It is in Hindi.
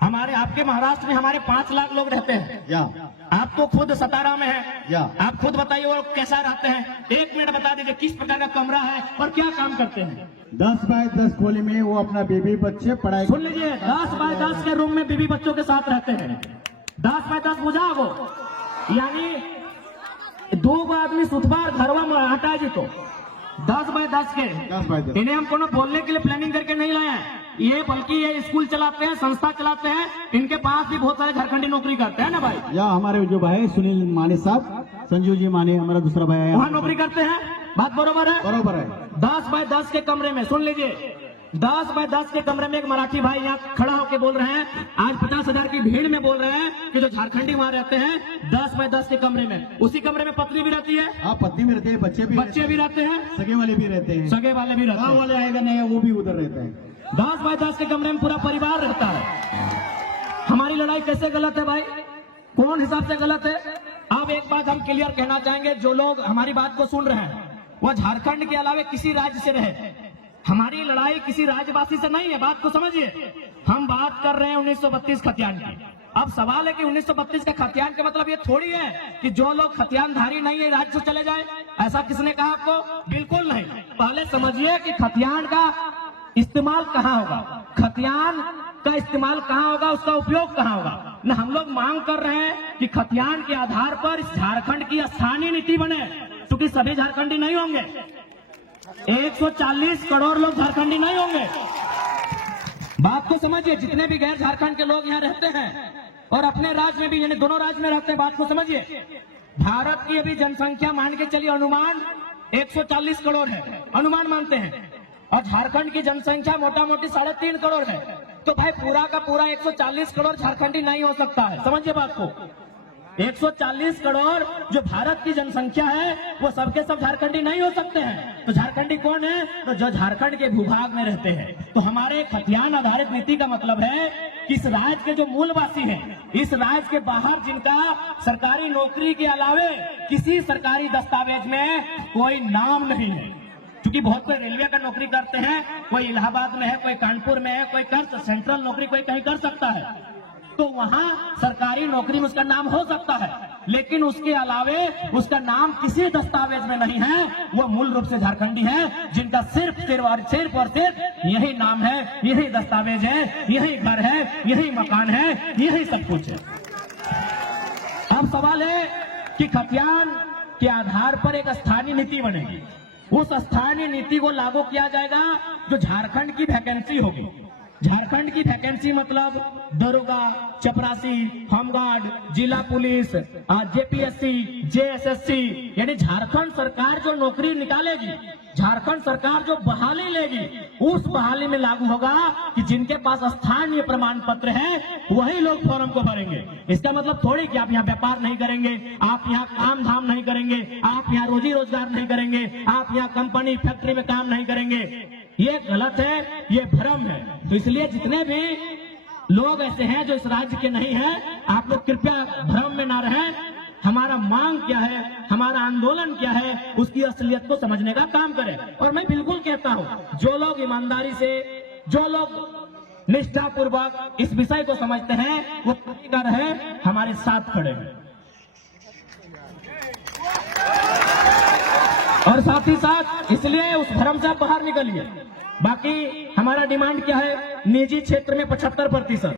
हमारे आपके महाराष्ट्र में हमारे 5 लाख लोग रहते हैं। या आप तो खुद सतारा में है, या आप खुद बताइए वो कैसा रहते हैं। 1 मिनट बता दीजिए किस प्रकार का कमरा है और क्या काम करते हैं। 10 बाय 10 खोली में वो अपना बीबी बच्चे पढ़ाई। सुन लीजिए, 10 बाय 10 के रूम में बीवी बच्चों के साथ रहते हैं। 10 बाय 10 बुझा वो, यानी 2 आदमी सुथबार घरवा में हटा जी तो 10 बाय 10 के। 10 बाय 10 इन्हें हम कोनो बोलने के लिए प्लानिंग करके नहीं लाए हैं, ये बल्कि ये स्कूल चलाते हैं, संस्था चलाते हैं। इनके पास भी बहुत सारे झारखंडी नौकरी करते हैं ना भाई। या हमारे जो भाई सुनील माने साहब, संजू जी माने हमारा दूसरा भाई है, वहाँ नौकरी करते हैं। बात बरोबर है? बरोबर है। 10 बाय 10 के कमरे में, सुन लीजिए, 10 बाय 10 के कमरे में एक मराठी भाई यहाँ खड़ा होकर बोल रहे हैं, आज 50,000 की भीड़ में बोल रहे हैं कि जो झारखंडी वहाँ रहते हैं 10 बाय 10 के कमरे में। उसी कमरे में पत्नी भी रहती है। हाँ, पत्नी भी रहते हैं, बच्चे भी रहते हैं, सगे वाले भी रहते हैं, सगे वाले भी रहते गाँव हैं। वाले आएगा नहीं वो भी उधर रहते हैं। 10 बाय 10 के कमरे में पूरा परिवार रहता है। हमारी लड़ाई कैसे गलत है भाई, कौन हिसाब से गलत है? अब एक बात हम क्लियर कहना चाहेंगे, जो लोग हमारी बात को सुन रहे हैं वह झारखंड के अलावा किसी राज्य से रहे। हमारी लड़ाई किसी राज्यवासी से नहीं है, बात को समझिए। हम बात कर रहे हैं 1932 खतियान की। अब सवाल है कि 1932 का खतियान का मतलब ये थोड़ी है कि जो लोग खतियानधारी नहीं है राज्य से चले जाए। ऐसा किसने कहा आपको? बिल्कुल नहीं। पहले समझिए कि खतियान का इस्तेमाल कहाँ होगा, खतियान का इस्तेमाल कहाँ होगा, उसका उपयोग कहाँ होगा। न हम लोग मांग कर रहे हैं कि खतियान के आधार पर इस झारखंड की स्थानीय नीति बने, क्योंकि सभी झारखंडी नहीं होंगे। 140 करोड़ लोग झारखंडी नहीं होंगे। बात को समझिए, जितने भी गैर झारखंड के लोग यहाँ रहते हैं और अपने राज्य में भी, यानी दोनों राज्य में रहते हैं। बात को समझिए, भारत की अभी जनसंख्या मान के चलिए अनुमान 140 करोड़ है, अनुमान मानते हैं, और झारखंड की जनसंख्या मोटा मोटी 3.5 करोड़ है। तो भाई पूरा का पूरा 140 करोड़ झारखंडी नहीं हो सकता है। समझिए बात को, 140 करोड़ जो भारत की जनसंख्या है वो सबके सब झारखंडी नहीं हो सकते हैं। तो झारखंडी कौन है? तो जो झारखंड के भूभाग में रहते हैं। तो हमारे खतियान आधारित नीति का मतलब है कि इस राज्य के जो मूलवासी हैं, इस राज्य के बाहर जिनका सरकारी नौकरी के अलावे किसी सरकारी दस्तावेज में कोई नाम नहीं है, क्योंकि बहुत कोई रेलवे का नौकरी करते हैं, कोई इलाहाबाद में है, कोई कानपुर में है, कोई कर सेंट्रल नौकरी कोई कहीं कर सकता है, तो वहां सरकारी नौकरी में उसका नाम हो सकता है, लेकिन उसके अलावे उसका नाम किसी दस्तावेज में नहीं है। वो मूल रूप से झारखंडी है, जिनका सिर्फ और सिर्फ यही नाम है, यही दस्तावेज है, यही घर है, यही मकान है, यही सब कुछ है। अब सवाल है कि खतियान के आधार पर एक स्थानीय नीति बनेगी। उस स्थानीय नीति को लागू किया जाएगा जो झारखंड की वैकेंसी होगी। झारखंड की वैकेंसी मतलब दरोगा, चपरासी, होमगार्ड, जिला पुलिस, जेपीएससी, जेएसएससी, यानी झारखंड सरकार जो नौकरी निकालेगी, झारखंड सरकार जो बहाली लेगी, उस बहाली में लागू होगा कि जिनके पास स्थानीय प्रमाण पत्र है वही लोग फॉर्म को भरेंगे। इसका मतलब थोड़ी कि आप यहाँ व्यापार नहीं करेंगे, आप यहाँ काम धाम नहीं करेंगे, आप यहाँ रोजी रोजगार नहीं करेंगे, आप यहाँ कंपनी फैक्ट्री में काम नहीं करेंगे। ये गलत है, ये भ्रम है। तो इसलिए जितने भी लोग ऐसे हैं जो इस राज्य के नहीं हैं, आप लोग कृपया भ्रम में ना रहें। हमारा मांग क्या है, हमारा आंदोलन क्या है, उसकी असलियत को समझने का काम करें। और मैं बिल्कुल कहता हूं, जो लोग ईमानदारी से, जो लोग निष्ठापूर्वक इस विषय को समझते हैं, वो कर रहे हमारे साथ खड़े हैं। और साथ ही साथ इसलिए उस भ्रम से बाहर निकलिए। बाकी हमारा डिमांड क्या है? निजी क्षेत्र में 75%।